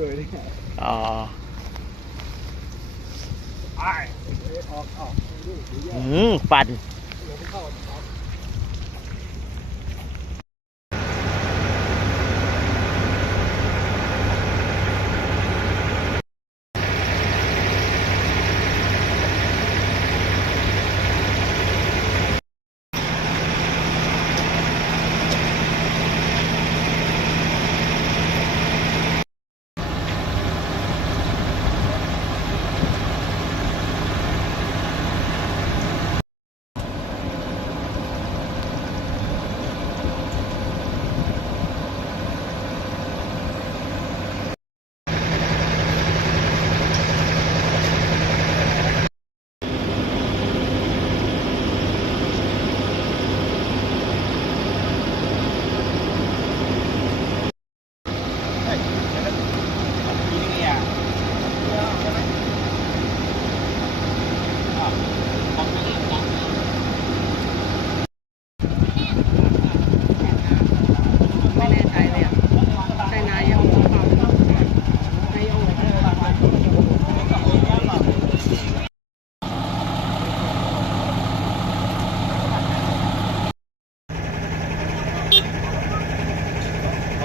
ดยนี่อ๋อไปออกออกอืมปั่น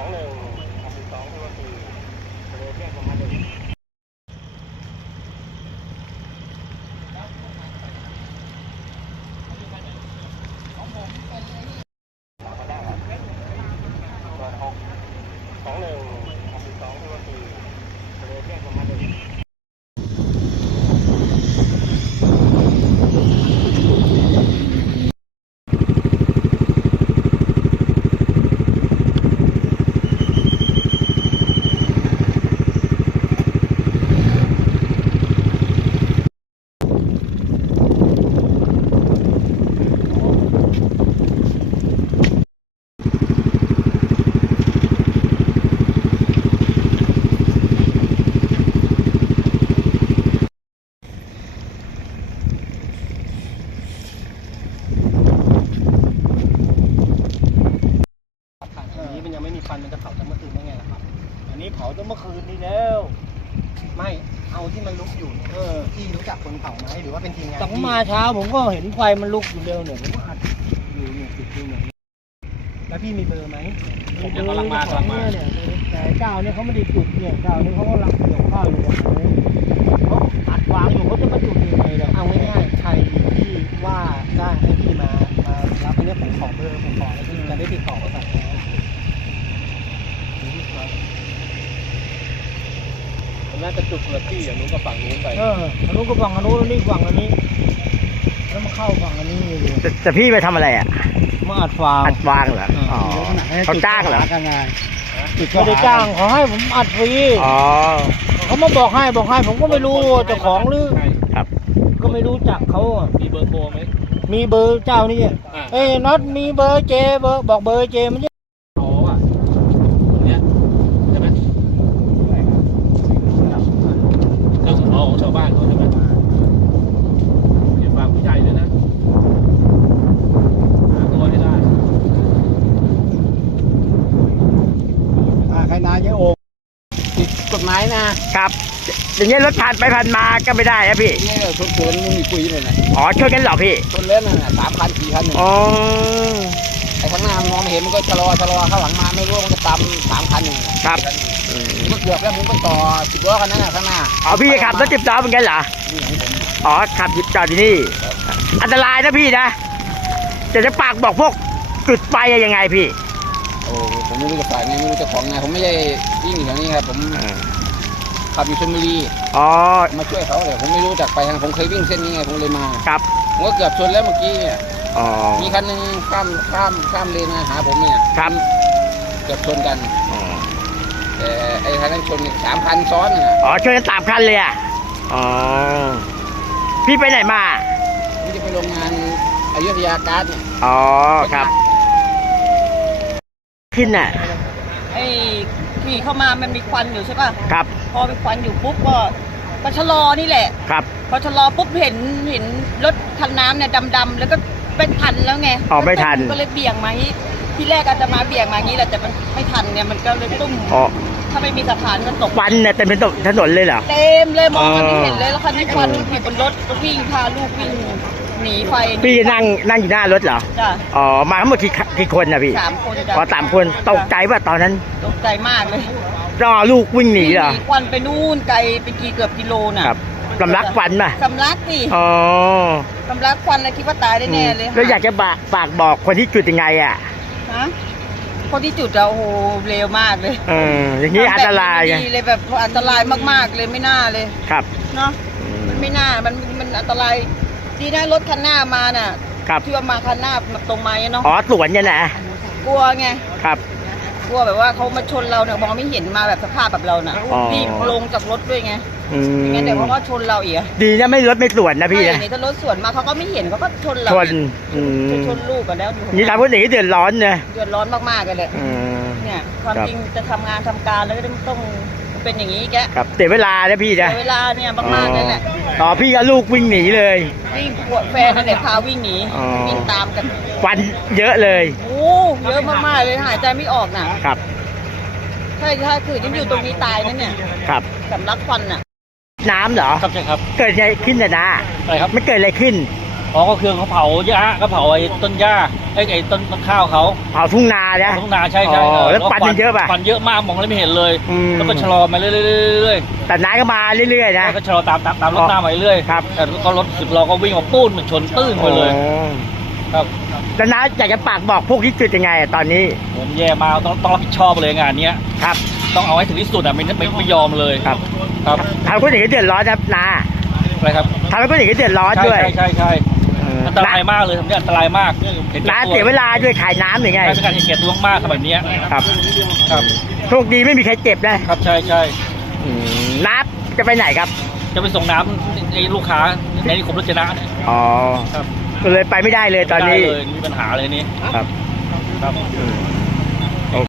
sóng này học đến sóng thôi thì cái đấy còn ăn được Hãy subscribe cho kênh Ghiền Mì Gõ Để không bỏ lỡ những video hấp dẫn ตั้งเมื่อคืนนี้แล้ว ไม่เอาที่มันลุกอยู่เนี่ยเออพี่รู้จักคนเผาไหมหรือว่าเป็นทีมงานตั้งมาเช้าผมก็เห็นไฟมันลุกอยู่เร็วเนี่ยผมก็อัดอยู่เนี่ยติดอยู่เนี่ยแล้วพี่มีเบอร์ไหมผมกำลังมากำลังมา เนี่ยแต่เจ้าเนี่ยเขาไม่ได้จุดเนี่ยเจ้าเนี่ยเขากำลังเกี่ยวข้าวอยู่เนี่ยเขาอัดวางอยู่เขาจะมาจุดยังไงเนี่ยเอาง่ายๆใครที่ว่าจ้างให้พี่มามารับอันเนี้ยผมขอเบอร์ผมขอแล้วพี่จะได้ติดต่อประสานงา นมันน่าจะจุดคนละที่อย่างนู้นกับฝั่งนู้นไปเอออันนู้นก็ฝั่งอันนู้นอันนี้ฝั่งอันนี้ แล้วมาเข้าฝั่งอันนี้อยู่แต่แต่พี่ไปทำอะไรอะมาอัดฟางอัดวางเหรออ๋อเขาจ้างเหรอกันไงไม่ได้จ้างเขาให้ผมอัดฟรีอ๋อเขามาบอกให้บอกให้ผมก็ไม่รู้เจ้าของหรือใช่ครับ ก็ไม่รู้จักเขาอะมีเบอร์โทรไหมมีเบอร์เจ้านี่อ่าเอ้ยน็อตมีเบอร์เจเบอร์บอกเบอร์เจมันจะ อ๋ออะคนเนี้ยใช่ไหมเครื่องสำรองของชาวบ้านเขาใช่ไหมอย่าฝากผู้ใหญ่เลยนะหาตัวให้ได้ ใครนายเยโอ ติดกฎหมายนะครับอย่างเงี้ยรถผ่านไปผ่านมาก็ไม่ได้นะพี่ นี่ชนเกินมึงมีคุยเลยนะอ๋อช่วยกันเหรอพี่ ชนเล่นน่ะสามคันสี่คันอ๋อไอ้ข้างหน้ามันมองไม่เห็นมันก็ชะลอชะลอข้างหลังมาไม่รู้มันจะตามสามคันหนึ่งครับผมก็เกือบแล้วผมไปต่อสิบล้อกันนั่นน่ะข้างหน้าอ๋อพี่ขับรถจิบล้อเหมือนกันเหรอนี่ของผมอ๋อขับจิบจอดที่นี่ อันตรายนะพี่นะจะจะปากบอกพวกจุดไฟอะยังไงพี่ โอ้ผม ไม่รู้จะฝ่ายไงไม่รู้จะของไงผมไม่ได้วิ่งอยู่แถวนี้ครับผมขับอยู่ชลบุรีอ๋อมาช่วยเขาเลยผมไม่รู้จักไปทางผมเคยวิ่งเส้นนี้ไงผมเลยมาครับผมก็เกือบชนแล้วเมื่อกี้เนี่ยอ๋อมีคันหนึ่งข้ามข้ามข้ามเลนมาหาผมเนี่ยครับเกือบชนกัน อ๋อแต่ไอ้คันนั้นชนเนี่ยสามคันซ้อนน่ะอ๋อช่วยกันตามคันเลยอะอ๋อพี่ไปไหนมาผมจะไปโรงงานอยุธยาการ์ดเนี่ยอ๋อครับ ขึ้นน่ะไอ้ขี่เข้ามามันมีควันอยู่ใช่ป่ะครับ พอมีควันอยู่ปุ๊บก็ก็ชะลอนี่แหละ ครับ พอชะลอปุ๊บเห็นเห็นรถคันน้ำเนี่ยดำๆแล้วก็เป็นทันแล้วไงอ๋อไม่ทัน ก็เลยเบี่ยงมาอย่างนี้ที่แรกอาจจะมาเบี่ยงมาอย่างนี้แหละแต่มันไม่ทันเนี่ยมันก็เลยตุ้มอ๋อถ้าไม่มีสะพานก็ตกฟันเนี่ยเต็มเป็นถนนเลยเหรอเต็มเลยมองกันไม่อ๋อเห็นเลยแล้วคันนี้ควันอยู่บนรถก็วิ่งพาลูกวิ่ง หนีไฟพี่นั่งนั่งอยู่หน้ารถเหรอจ้ะ อ๋อมาทั้งหมดกี่กี่คนนะพี่สามคนจ้ะ อ๋อสามคนตกใจป่ะตอนนั้นตกใจมากเลยรอลูกวิ่งหนีเหรอ ควันไปนู่นไกลไปกี่เกือบกิโลน่ะครับสำลักฟันป่ะสำลักสิอ๋อสำลักควันเลยคิดว่าตายแน่ๆเลยแล้วอยากจะฝากฝากบอกคนที่จุดยังไงอะฮะคนที่จุดอะโอ้โหเร็วมากเลยเอออย่างนี้อันตรายทำแบบไงไม่ดีเลยแบบอันตรายมากๆเลยไม่น่าเลยครับเนาะมันไม่น่ามันมันอันตราย ดีนะรถคันหน้ามาน่ะครับ ที่ว่ามาคันหน้ามาตรงมาเนาะอ๋อสวนกันนะกลัวไงครับ กลัวแบบว่าเขามาชนเราเนี่ยมองไม่เห็นมาแบบสภาพแบบเราน่ะอ๋อ รีบลงจากรถด้วยไงอืมไม่งั้นเดี๋ยวเขาก็ชนเราอีกอะดีนะไม่รถไม่สวนนะพี่ใช่นะนี่ถ้ารถสวนมาเขาก็ไม่เห็นเขาก็ชนเราชนอีกอืมจะชนลูกกันแล้วดูนี่ทำคนอื่นก็เดือดร้อนนะเดือดร้อนมากๆกันเลยอืม เนี่ยความครับ จริงจะทำงานทำการแล้วก็ต้อง เป็นอย่างนี้แกครับเสียเวลานะพี่นะเสียเวลาเนี่ยมากๆเลยแหละอ๋อพี่กับลูกวิ่งหนีเลย วิ่งขวดแฟนนั่นแหละพาวิ่งหนีอ๋อ วิ่งตามกันฟันเยอะเลยโอ้เยอะมากๆเลยหายใจไม่ออกน่ะครับถ้าถ้าคือยังอยู่ตรงนี้ตายนั่นเนี่ยครับ สำลักควันน่ะน้ำเหรอ ครับใช่ครับเกิดอะไรขึ้นนะนะอะไรครับ มันเกิดอะไรขึ้น อ๋อก็คือเขาเผาหญ้าก็เผาไอ้ต้นหญ้าไอ้ไอ้ต้นต้นข้าวเขาเผาทุ่งนาเนี่ย ทุ่งนาใช่ใช่อ๋อเออแล้วควันมันเยอะป่ะควันเยอะมากมองแล้วไม่เห็นเลย อืม แล้วก็ชะลอมาเรื่อยๆแต่น้าก็มาเรื่อยๆๆนะ แล้วก็ชะลอตามตามตามรถหน้ามาเรื่อยๆครับ แต่ก็รถสิบล้อก็วิ่งมาปุ้นมันชนตื้นไปเลย อ๋อครับ แล้วน้าอยากจะปากบอกพวกที่จุดยังไงอะตอนนี้ผมแย่มากต้องต้องรับผิดชอบเลยงานเนี้ย ครับ ต้องเอาให้ถึงที่สุดอะไม่ไม่ไม่ยอมเลยครับ ครับทำคนอื่นก็เดือดร้อนนะนาอะไรครับทำให้คนอื่นก็เดือดร้อนใช่ด้วย ใช่ใช่ใช่เอออันตรายมากเลยทำเนี่ยอันตรายมากห็นแก่น้าตัวเสียเวลาด้วยขายน้ำหรือไงใช่เป็นการเห็นแก่ตัวมากๆทำแบบเนี้ยครับ ครับโชคดีไม่มีใครเจ็บนะครับใช่ใช่อืมน้าจะไปไหนครับ จะไปส่งน้ำในลูกค้าในนิคมรจนะเนี่ยอ๋อครับก็เลยไปไม่ได้เลยตอนนี้ได้เลยมีปัญหาเลยนี่ครับครับอืม